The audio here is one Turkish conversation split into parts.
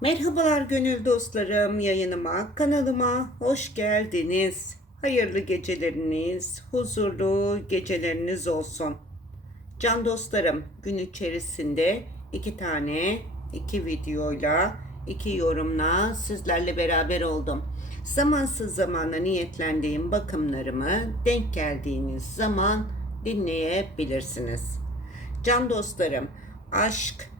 Merhabalar gönül dostlarım yayınıma, kanalıma hoş geldiniz. Hayırlı geceleriniz, huzurlu geceleriniz olsun. Can dostlarım gün içerisinde iki tane, iki videoyla, iki yorumla sizlerle beraber oldum. Zamansız zamana niyetlendiğim bakımlarımı denk geldiğiniz zaman dinleyebilirsiniz. Can dostlarım, aşk,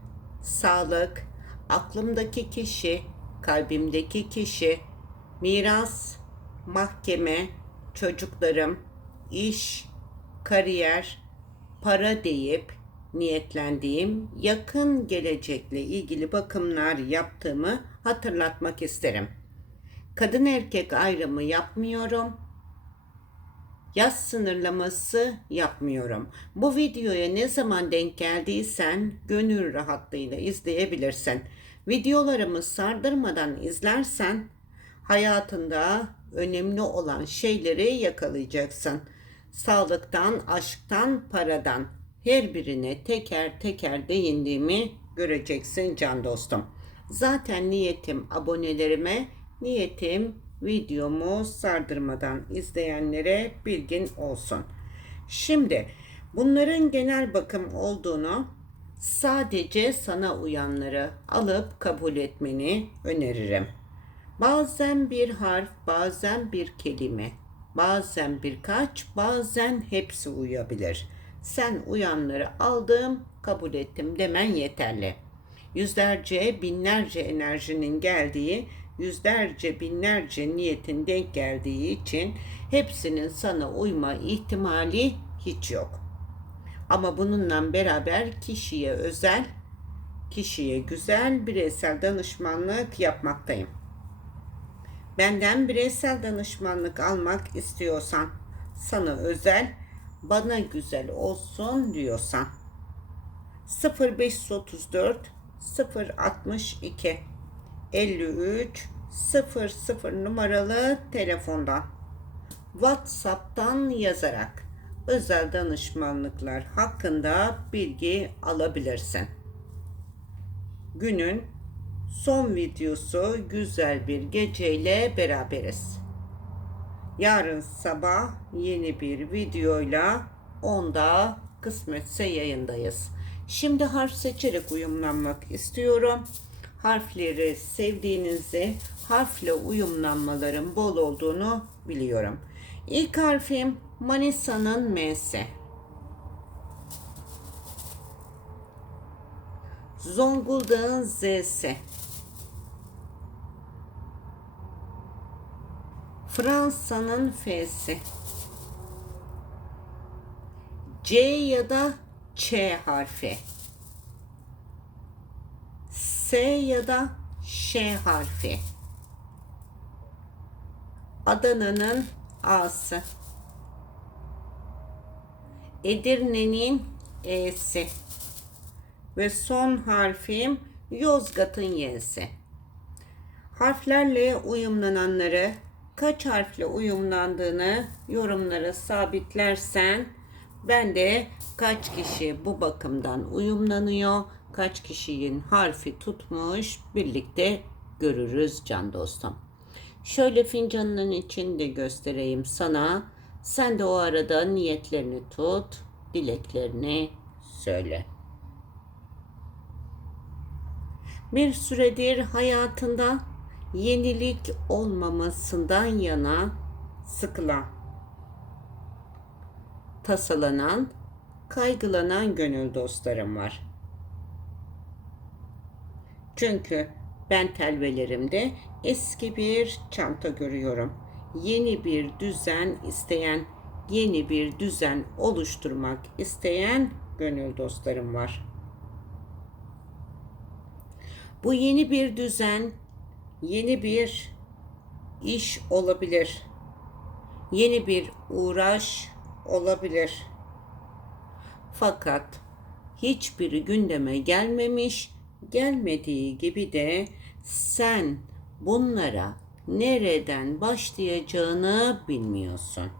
sağlık, aklımdaki kişi, kalbimdeki kişi, miras, mahkeme, çocuklarım, iş, kariyer, para deyip niyetlendiğim yakın gelecekle ilgili bakımlar yaptığımı hatırlatmak isterim. Kadın erkek ayrımı yapmıyorum yaz sınırlaması yapmıyorum. Bu videoya ne zaman denk geldiysen gönül rahatlığıyla izleyebilirsin. Videolarımı sardırmadan izlersen hayatında önemli olan şeyleri yakalayacaksın. Sağlıktan, aşktan, paradan her birine teker teker değindiğimi göreceksin can dostum. Zaten niyetim abonelerime, niyetim videomu sardırmadan izleyenlere bilgin olsun. Şimdi bunların genel bakım olduğunu sadece sana uyanları alıp kabul etmeni öneririm. Bazen bir harf, bazen bir kelime, bazen birkaç, bazen hepsi uyabilir. Sen uyanları aldım, kabul ettim demen yeterli. Yüzlerce, binlerce enerjinin geldiği yüzlerce binlerce niyetin denk geldiği için hepsinin sana uyma ihtimali hiç yok. Ama bununla beraber kişiye özel, kişiye güzel bireysel danışmanlık yapmaktayım. Benden bireysel danışmanlık almak istiyorsan, sana özel, bana güzel olsun diyorsan 0534 062 53 00 numaralı telefondan WhatsApp'tan yazarak özel danışmanlıklar hakkında bilgi alabilirsin. Günün son videosu güzel bir geceyle beraberiz. Yarın sabah yeni bir videoyla onda kısmetse yayındayız. Şimdi harf seçerek uyumlanmak istiyorum harfleri sevdiğinizi, harfle uyumlanmaların bol olduğunu biliyorum. İlk harfim Manisa'nın M'si. Zonguldak'ın Z'si. Fransa'nın F'si. C ya da Ç harfi. S ya da Ş harfi. Adana'nın A'sı. Edirne'nin E'si. Ve son harfim Yozgat'ın Y'si. Harflerle uyumlananları, kaç harfle uyumlandığını yorumlara sabitlersen ben de kaç kişi bu bakımdan uyumlanıyor kaç kişinin harfi tutmuş birlikte görürüz can dostum. Şöyle fincanının içinde göstereyim sana. Sen de o arada niyetlerini tut, dileklerini söyle. Bir süredir hayatında yenilik olmamasından yana sıkılan, tasalanan, kaygılanan gönül dostlarım var. Çünkü ben telvelerimde eski bir çanta görüyorum. Yeni bir düzen isteyen, yeni bir düzen oluşturmak isteyen gönül dostlarım var. Bu yeni bir düzen, yeni bir iş olabilir. Yeni bir uğraş olabilir. Fakat hiçbiri gündeme gelmemiş gelmediği gibi de sen bunlara nereden başlayacağını bilmiyorsun.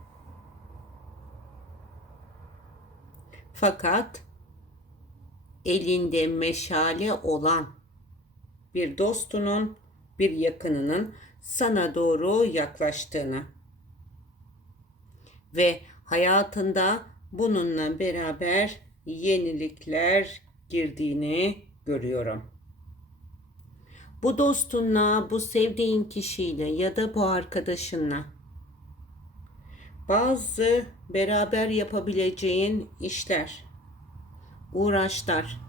Fakat elinde meşale olan bir dostunun, bir yakınının sana doğru yaklaştığını ve hayatında bununla beraber yenilikler girdiğini görüyorum. Bu dostunla, bu sevdiğin kişiyle ya da bu arkadaşınla bazı beraber yapabileceğin işler, uğraşlar,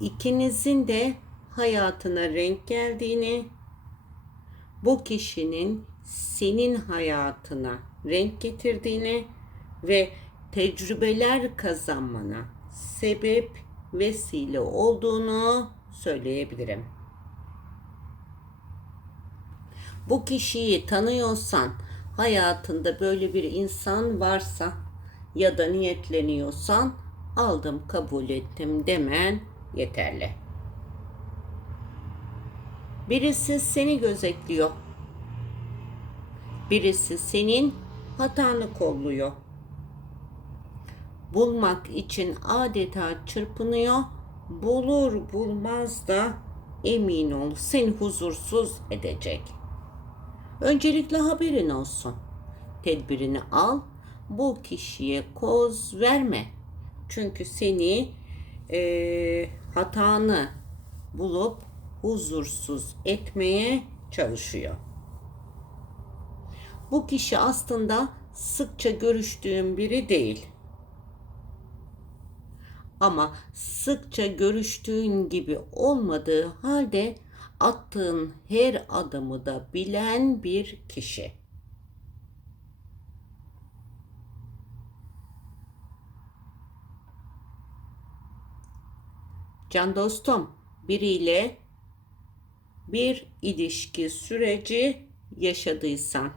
ikinizin de hayatına renk geldiğini, bu kişinin senin hayatına renk getirdiğini ve tecrübeler kazanmana sebep vesile olduğunu söyleyebilirim. Bu kişiyi tanıyorsan, hayatında böyle bir insan varsa ya da niyetleniyorsan aldım kabul ettim demen yeterli. Birisi seni gözetliyor. Birisi senin hatanı kolluyor. Bulmak için adeta çırpınıyor. Bulur bulmaz da emin ol seni huzursuz edecek. Öncelikle haberin olsun. Tedbirini al. Bu kişiye koz verme. Çünkü seni eee, hatanı bulup huzursuz etmeye çalışıyor. Bu kişi aslında sıkça görüştüğüm biri değil. Ama sıkça görüştüğün gibi olmadığı halde attığın her adımı da bilen bir kişi. Can dostum, biriyle bir ilişki süreci yaşadıysan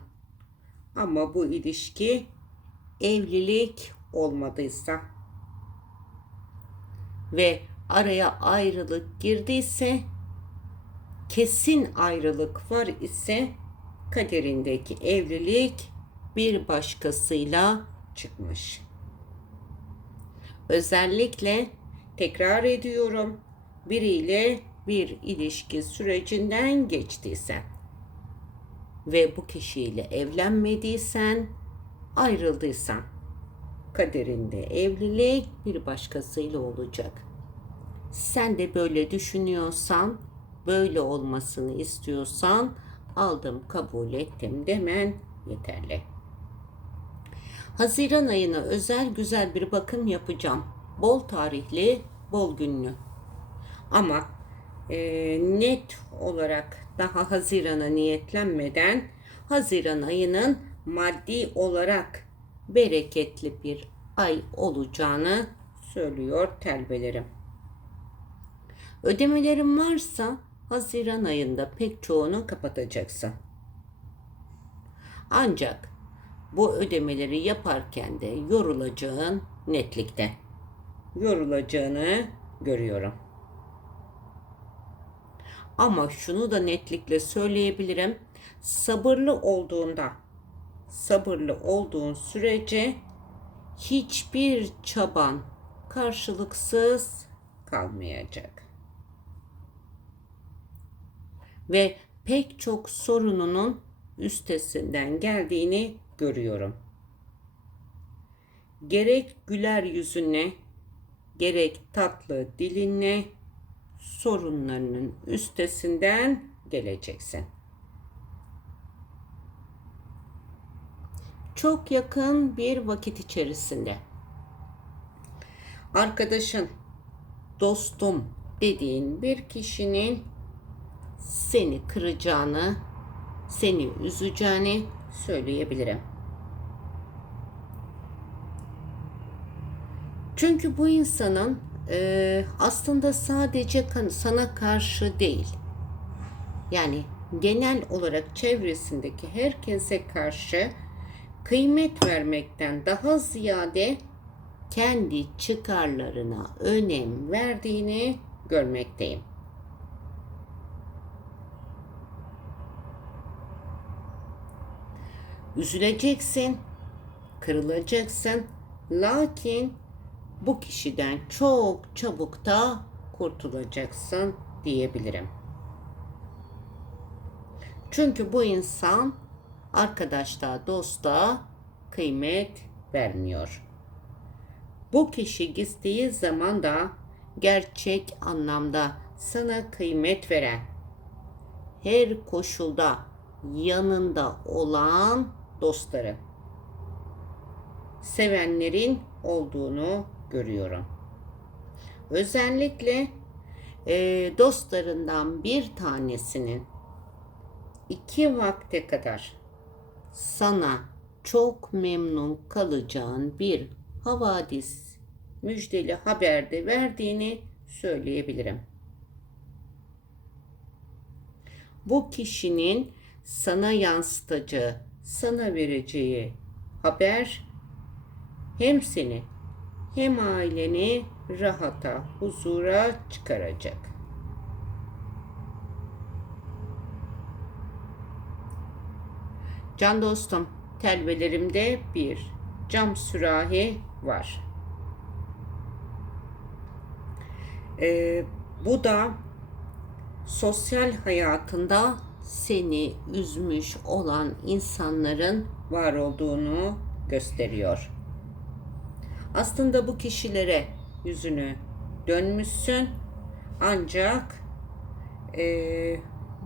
ama bu ilişki evlilik olmadıysa ve araya ayrılık girdiyse kesin ayrılık var ise kaderindeki evlilik bir başkasıyla çıkmış. Özellikle tekrar ediyorum biriyle bir ilişki sürecinden geçtiysen ve bu kişiyle evlenmediysen, ayrıldıysan kaderinde evlilik bir başkasıyla olacak. Sen de böyle düşünüyorsan, böyle olmasını istiyorsan aldım, kabul ettim demen yeterli. Haziran ayına özel güzel bir bakım yapacağım. Bol tarihli, bol günlü. Ama e, net olarak daha Haziran'a niyetlenmeden Haziran ayının maddi olarak bereketli bir ay olacağını söylüyor telbelerim. Ödemelerin varsa Haziran ayında pek çoğunu kapatacaksın. Ancak bu ödemeleri yaparken de yorulacağın netlikte. Yorulacağını görüyorum. Ama şunu da netlikle söyleyebilirim. Sabırlı olduğunda, sabırlı olduğun sürece hiçbir çaban karşılıksız kalmayacak. Ve pek çok sorununun üstesinden geldiğini görüyorum. Gerek güler yüzüne, gerek tatlı dilinle sorunlarının üstesinden geleceksin. Çok yakın bir vakit içerisinde arkadaşın, dostum dediğin bir kişinin seni kıracağını, seni üzeceğini söyleyebilirim. Çünkü bu insanın e, aslında sadece sana karşı değil. Yani genel olarak çevresindeki herkese karşı kıymet vermekten daha ziyade kendi çıkarlarına önem verdiğini görmekteyim. Üzüleceksin, kırılacaksın. Lakin bu kişiden çok çabuk da kurtulacaksın diyebilirim. Çünkü bu insan arkadaşta, dosta kıymet vermiyor. Bu kişi gittiği zaman da gerçek anlamda sana kıymet veren, her koşulda yanında olan dostları, sevenlerin olduğunu görüyorum. Özellikle e, dostlarından bir tanesinin iki vakte kadar sana çok memnun kalacağın bir havadis müjdeli haberde verdiğini söyleyebilirim. Bu kişinin sana yansıtacağı, sana vereceği haber hem seni hem aileni rahata, huzura çıkaracak. Can dostum, telvelerimde bir cam sürahi var. Ee, bu da sosyal hayatında seni üzmüş olan insanların var olduğunu gösteriyor. Aslında bu kişilere yüzünü dönmüşsün ancak e,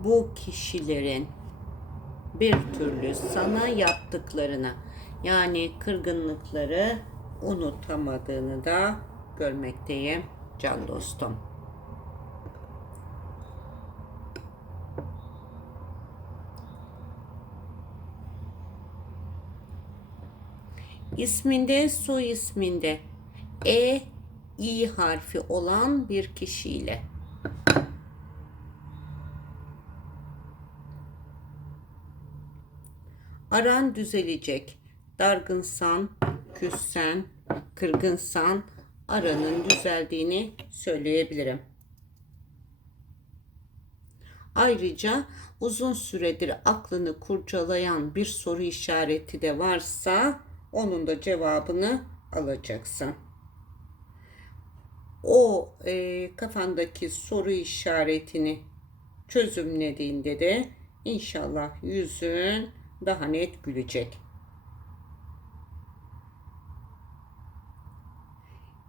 bu kişilerin bir türlü sana yaptıklarına yani kırgınlıkları unutamadığını da görmekteyim can dostum. İsminde, soy isminde E, İ harfi olan bir kişiyle aran düzelecek. Dargınsan, küssen, kırgınsan aranın düzeldiğini söyleyebilirim. Ayrıca uzun süredir aklını kurcalayan bir soru işareti de varsa onun da cevabını alacaksın. O e, kafandaki soru işaretini çözümlediğinde de inşallah yüzün daha net gülecek.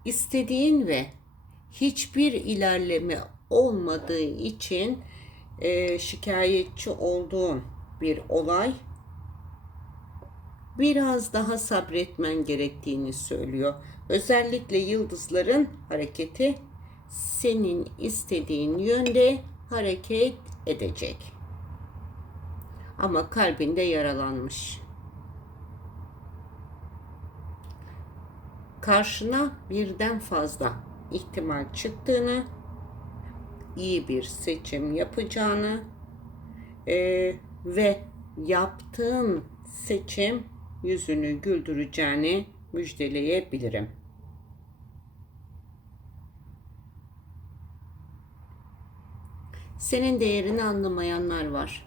İstediğin ve hiçbir ilerleme olmadığı için e, şikayetçi olduğun bir olay biraz daha sabretmen gerektiğini söylüyor. Özellikle yıldızların hareketi senin istediğin yönde hareket edecek. Ama kalbinde yaralanmış. Karşına birden fazla ihtimal çıktığını, iyi bir seçim yapacağını e, ve yaptığın seçim yüzünü güldüreceğini müjdeleyebilirim. Senin değerini anlamayanlar var.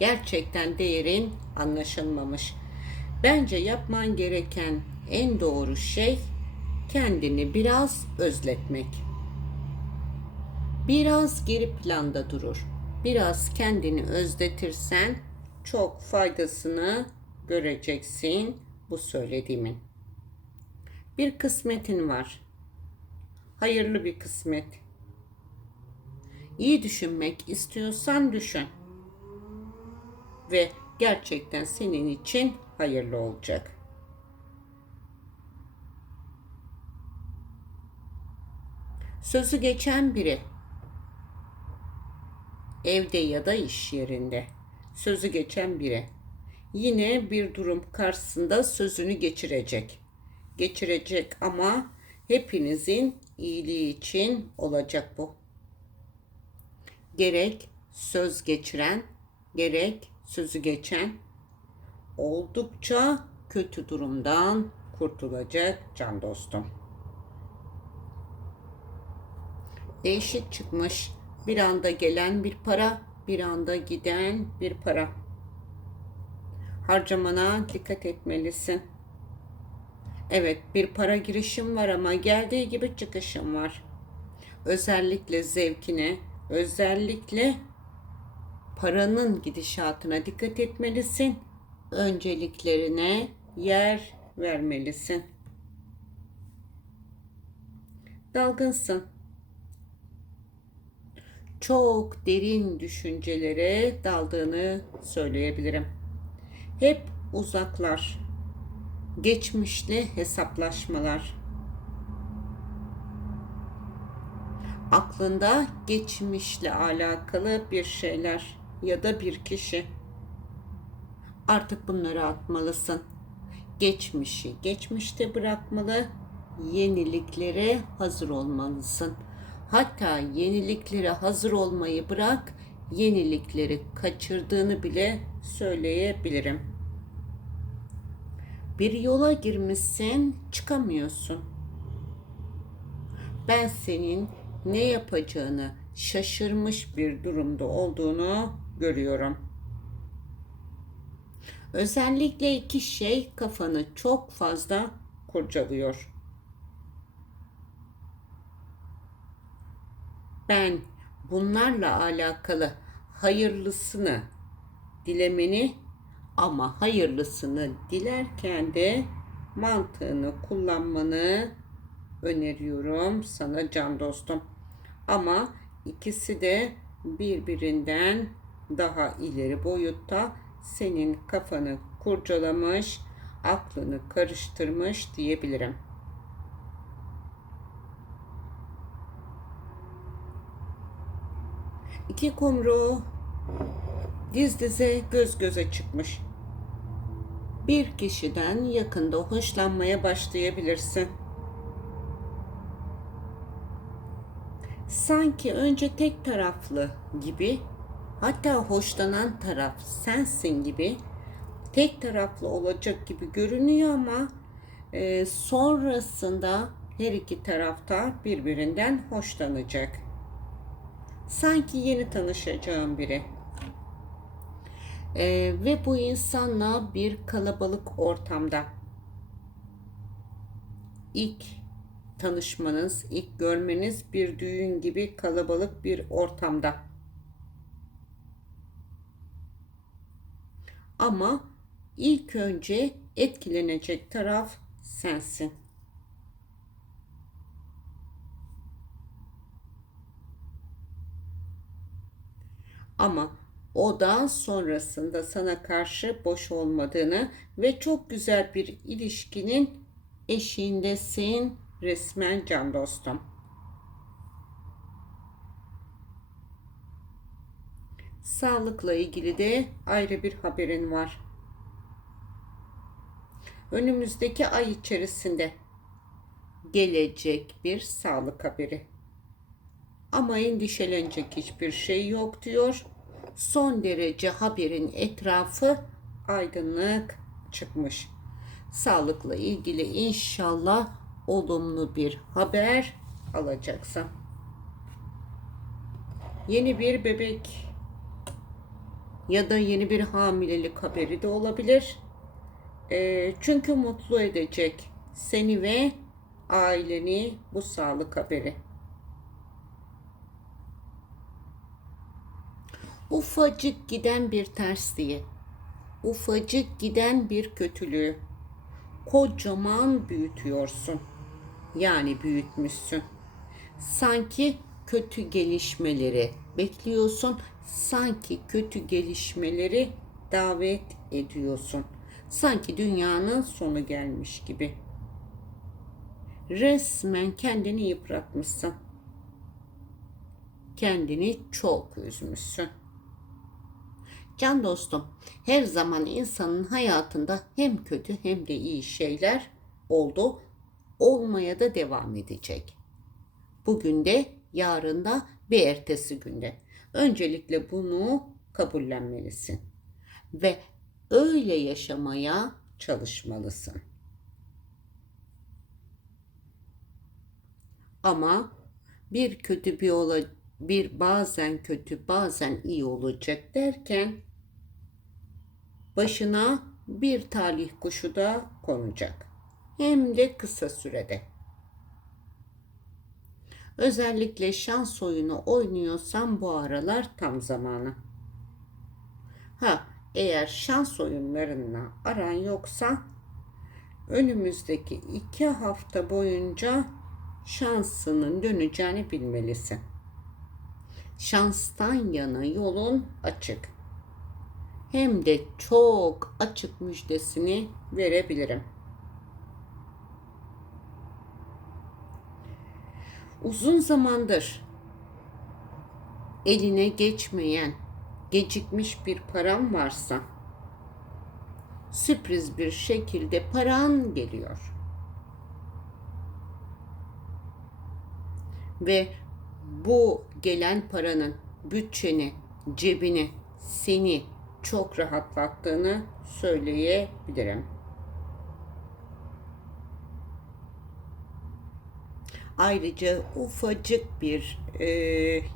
Gerçekten değerin anlaşılmamış. Bence yapman gereken en doğru şey kendini biraz özletmek. Biraz geri planda durur. Biraz kendini özletirsen çok faydasını göreceksin bu söylediğimin. Bir kısmetin var. Hayırlı bir kısmet. İyi düşünmek istiyorsan düşün. Ve gerçekten senin için hayırlı olacak. Sözü geçen biri evde ya da iş yerinde sözü geçen biri yine bir durum karşısında sözünü geçirecek. Geçirecek ama hepinizin iyiliği için olacak bu. Gerek söz geçiren, gerek sözü geçen oldukça kötü durumdan kurtulacak can dostum. Değişik çıkmış. Bir anda gelen bir para, bir anda giden bir para. Harcamana dikkat etmelisin. Evet bir para girişim var ama geldiği gibi çıkışım var. Özellikle zevkine, özellikle paranın gidişatına dikkat etmelisin. Önceliklerine yer vermelisin. Dalgınsın. Çok derin düşüncelere daldığını söyleyebilirim. Hep uzaklar, geçmişle hesaplaşmalar. Aklında geçmişle alakalı bir şeyler ya da bir kişi. Artık bunları atmalısın. Geçmişi geçmişte bırakmalı, yeniliklere hazır olmalısın. Hatta yeniliklere hazır olmayı bırak, yenilikleri kaçırdığını bile söyleyebilirim. Bir yola girmişsin, çıkamıyorsun. Ben senin ne yapacağını şaşırmış bir durumda olduğunu görüyorum. Özellikle iki şey kafanı çok fazla kurcalıyor. Ben bunlarla alakalı hayırlısını dilemeni ama hayırlısını dilerken de mantığını kullanmanı öneriyorum sana can dostum. Ama ikisi de birbirinden daha ileri boyutta senin kafanı kurcalamış, aklını karıştırmış diyebilirim. İki kumru diz dize göz göze çıkmış. Bir kişiden yakında hoşlanmaya başlayabilirsin. Sanki önce tek taraflı gibi hatta hoşlanan taraf sensin gibi tek taraflı olacak gibi görünüyor ama e, sonrasında her iki tarafta birbirinden hoşlanacak. Sanki yeni tanışacağım biri. E, ve bu insanla bir kalabalık ortamda ilk tanışmanız, ilk görmeniz bir düğün gibi kalabalık bir ortamda. Ama ilk önce etkilenecek taraf sensin. Ama o da sonrasında sana karşı boş olmadığını ve çok güzel bir ilişkinin eşiğindesin resmen can dostum. Sağlıkla ilgili de ayrı bir haberin var. Önümüzdeki ay içerisinde gelecek bir sağlık haberi. Ama endişelenecek hiçbir şey yok diyor. Son derece haberin etrafı aydınlık çıkmış. Sağlıkla ilgili inşallah olumlu bir haber alacaksın. Yeni bir bebek ya da yeni bir hamilelik haberi de olabilir. E, çünkü mutlu edecek seni ve aileni bu sağlık haberi. Ufacık giden bir tersliği, ufacık giden bir kötülüğü kocaman büyütüyorsun. Yani büyütmüşsün. Sanki kötü gelişmeleri bekliyorsun. Sanki kötü gelişmeleri davet ediyorsun. Sanki dünyanın sonu gelmiş gibi. Resmen kendini yıpratmışsın. Kendini çok üzmüşsün. Can dostum, her zaman insanın hayatında hem kötü hem de iyi şeyler oldu, olmaya da devam edecek. Bugün de, yarın da, bir ertesi günde. Öncelikle bunu kabullenmelisin ve öyle yaşamaya çalışmalısın. Ama bir kötü bir olay bir bazen kötü bazen iyi olacak derken başına bir talih kuşu da konacak. Hem de kısa sürede. Özellikle şans oyunu oynuyorsan bu aralar tam zamanı. Ha, eğer şans oyunlarına aran yoksa önümüzdeki iki hafta boyunca şansının döneceğini bilmelisin. Şanstan yana yolun açık. Hem de çok açık müjdesini verebilirim. Uzun zamandır eline geçmeyen, gecikmiş bir param varsa sürpriz bir şekilde paran geliyor. Ve bu gelen paranın bütçeni, cebini, seni çok rahatlattığını söyleyebilirim. Ayrıca ufacık bir e,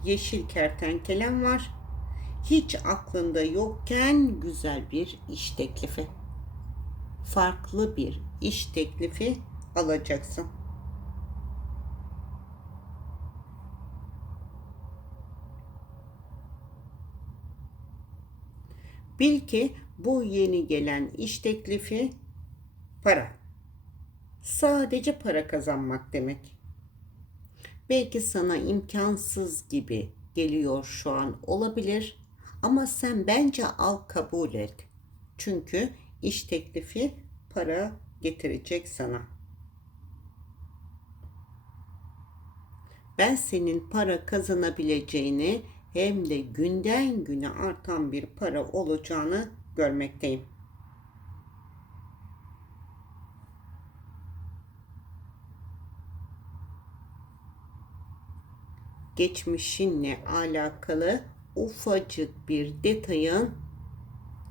yeşil kertenkelem var. Hiç aklında yokken güzel bir iş teklifi. Farklı bir iş teklifi alacaksın. Bil ki bu yeni gelen iş teklifi para. Sadece para kazanmak demek. Belki sana imkansız gibi geliyor şu an olabilir ama sen bence al kabul et. Çünkü iş teklifi para getirecek sana. Ben senin para kazanabileceğini hem de günden güne artan bir para olacağını görmekteyim. Geçmişinle alakalı ufacık bir detayın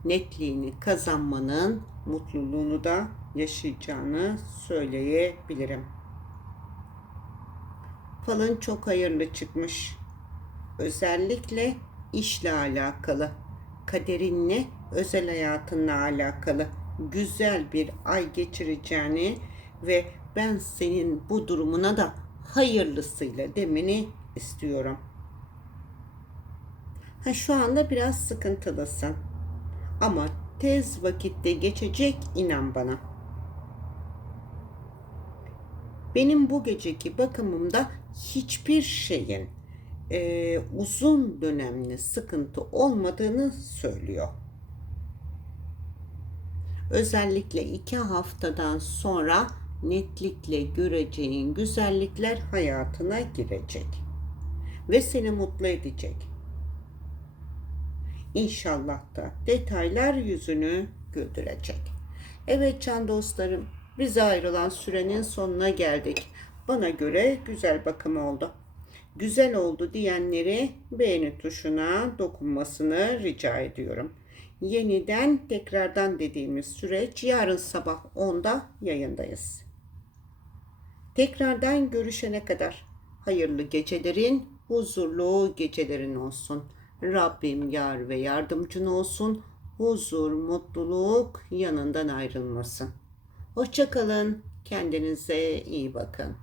netliğini kazanmanın mutluluğunu da yaşayacağını söyleyebilirim. Falın çok hayırlı çıkmış. Özellikle işle alakalı, kaderinle, özel hayatınla alakalı güzel bir ay geçireceğini ve ben senin bu durumuna da hayırlısıyla demeni istiyorum. Ha şu anda biraz sıkıntılısın. Ama tez vakitte geçecek inan bana. Benim bu geceki bakımımda hiçbir şeyin e, uzun dönemli sıkıntı olmadığını söylüyor. Özellikle iki haftadan sonra netlikle göreceğin güzellikler hayatına girecek ve seni mutlu edecek. İnşallah da detaylar yüzünü güldürecek. Evet can dostlarım, bize ayrılan sürenin sonuna geldik. Bana göre güzel bakım oldu. Güzel oldu diyenleri beğeni tuşuna dokunmasını rica ediyorum. Yeniden tekrardan dediğimiz süreç yarın sabah 10'da yayındayız. Tekrardan görüşene kadar hayırlı gecelerin, huzurlu gecelerin olsun. Rabbim yar ve yardımcın olsun. Huzur, mutluluk yanından ayrılmasın. Hoşçakalın. Kendinize iyi bakın.